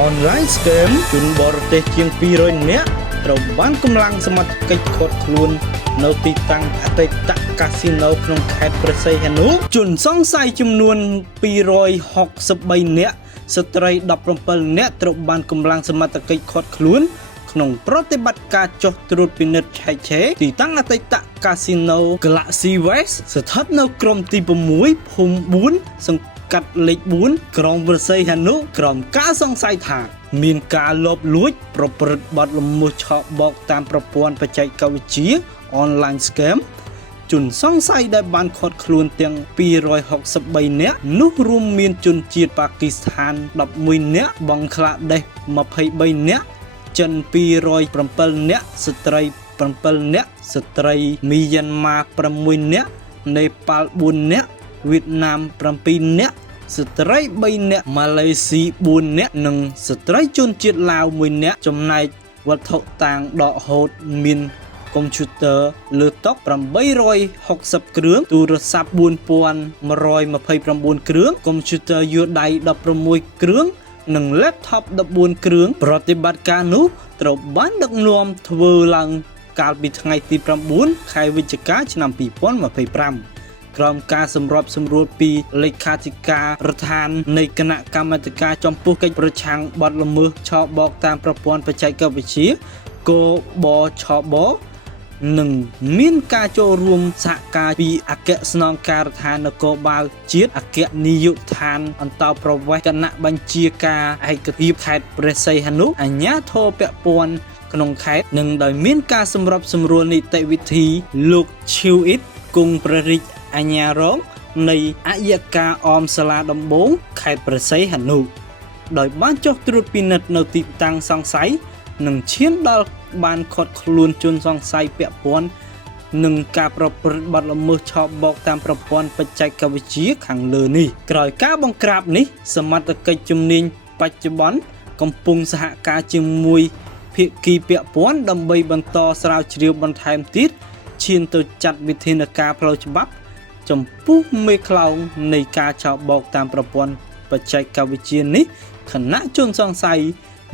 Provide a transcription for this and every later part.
Online scam ជនបរទេសជាង200នាក់ត្រូវបានកម្លាំងសមត្ថកិច្ចឃាត់ខ្លួននៅទីតាំងអតីតកាស៊ីណូក្នុងខេត្តព្រះសីហនុជនសង្ស័យចំនួន263នាក់ស្ត្រី17នាក់ត្រូវបានកម្លាំងសមត្ថកិច្ចឃាត់ខ្លួនក្នុងប្រតិបត្តិការចុះត្រួតពិនិត្យឆែកឆេរទីតាំងអតីតកាស៊ីណូ Galaxy West ស្ថិតនៅក្រុមទី6ភូមិ4សង្កាត់លេខ4ក្រុងព្រះសីហនុក្រុមការសង្ស័យថាមានការលបលួចប្រព្រឹត្តបទល្មើសឆបោកតាមប្រព័ន្ធបច្ចេកវិទ្យា Online Scam ជនសង្ស័យដែលបានឃាត់ខ្លួនទាំង263នាក់នោះរួមមានជនជាតិប៉ាគីស្ថាន11នាក់បង់ក្លាដេស23នាក់ចិន207នាក់ស្ត្រី7នាក់ស្ត្រីមីយ៉ាន់ម៉ា6នាក់នេប៉ាល់4នាក់វៀតណាម7នាក់ស្ត្រី3នាក់ម៉ាឡេស៊ី4នាក់និងស្ត្រីជនជាតិឡាវ1នាក់ចំណែកវត្ថុតាងដកហូតមានកុំព្យូទ័រលើតុ860គ្រឿងទូរស័ព្ទ4129គ្រឿងកុំព្យូទ័រយួរដៃ16គ្រឿងនិង laptop 14គ្រឿងប្រតិបត្តិការនោះត្រូវបានដឹកនាំធ្វើឡើងកាលពីថ្ងៃទី9ខែវិច្ឆិកាឆ្នាំ2025ក្រោមការសម្របសម្រួលពីលេខាធិការដ្ឋាននៃគណៈកម្មាធិការចំពោះកិច្ចប្រឆាំងបទល្មើសឆបោកតាមប្រព័ន្ធបច្ចេកវិទ្យាកបឆបនិងមានការចូលរួមសហការពីអគ្គស្នងការដ្ឋាននគរបាលជាតិអគ្គនាយកដ្ឋានអន្តរប្រវេសន៍គណៈបញ្ជាការឯកភាពខេត្តព្រះសីហនុអាជ្ញាធរពាក់ព័ន្ធក្នុងខេត្តនិងដោយមានការសម្របសម្រួលនីតិវិធីលោកឈីវអ៊ីតគង់ព្រះរាជអាជ្ញារងនៃអយការអមសាលាដំបងខេត្តព្រះសីហនុដោយបានចុះត្រួតពិនិត្យនៅទីតាំងសង្ស័យនិងឈានដល់បានឃាត់ខ្លួនជនសង្ស័យពាក់ព័ន្ធនឹងការប្រព្រឹត្តបទល្មើសឆបោកតាមប្រព័ន្ធបច្ចេកវិទ្យាខាងលើនេះក្រោយការបង្ក្រាបនេះសមត្ថកិច្ចជំនាញបច្ចុប្បន្នកំពុងសហការជាមួយភាគីពាក់ព័ន្ធដើម្បីបន្តស្រាវជ្រាវបន្ថែមទៀតឈានទៅចាត់វិធានការផ្លូវច្បាប់ចំពោះមេខ្លោងនៃការឆបោកតាមប្រព័ន្ធបច្ចេកវិទ្យានេះគណៈជនសង្ស័យ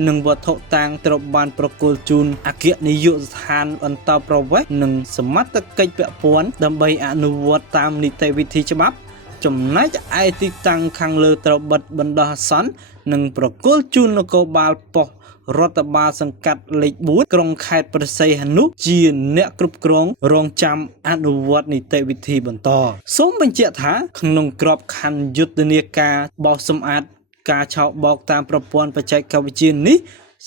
និងវត្ថុតាងត្រូវបានប្រគល់ជូនអគ្គនាយកដ្ឋានអន្តរប្រវេសន៍និងសមត្ថកិច្ចពាក់ព័ន្ធដើម្បីអនុវត្តតាមនីតិវិធីច្បាប់ចំណែកឯទីតាំងខាងលើត្រូវបិទបណ្ដោះអាសន្ននិងប្រគល់ជូននគរបាលប៉ុស្តិ៍រដ្ឋបាលសង្កាត់លេខ4ក្រុងខេត្តព្រះសីហនុជាអ្នកគ្រប់គ្រងរងចាំអនុវត្តនីតិវិធីបន្តសូមបញ្ជាក់ថាក្នុងក្របខ័ណ្ឌយុទ្ធនាការបោសសម្អាតការឆបោកតាមប្រព័ន្ធបច្ចេកវិទ្យានេះ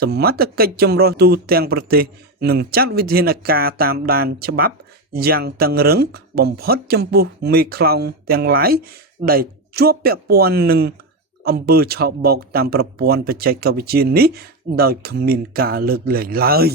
សមត្ថកិច្ចចម្រុះទូទាំងប្រទេសនឹងចាត់វិធានការតាមដានច្បាប់យ៉ាងតឹងរឹងបំផុតចំពោះមេខ្លោងទាំងឡាយដែលជាប់ពាក់ព័ន្ធនឹងអំពើឆបោកតាមប្រព័ន្ធបច្ចេកវិទ្យានេះដោយគ្មានការលើកលែងឡើយ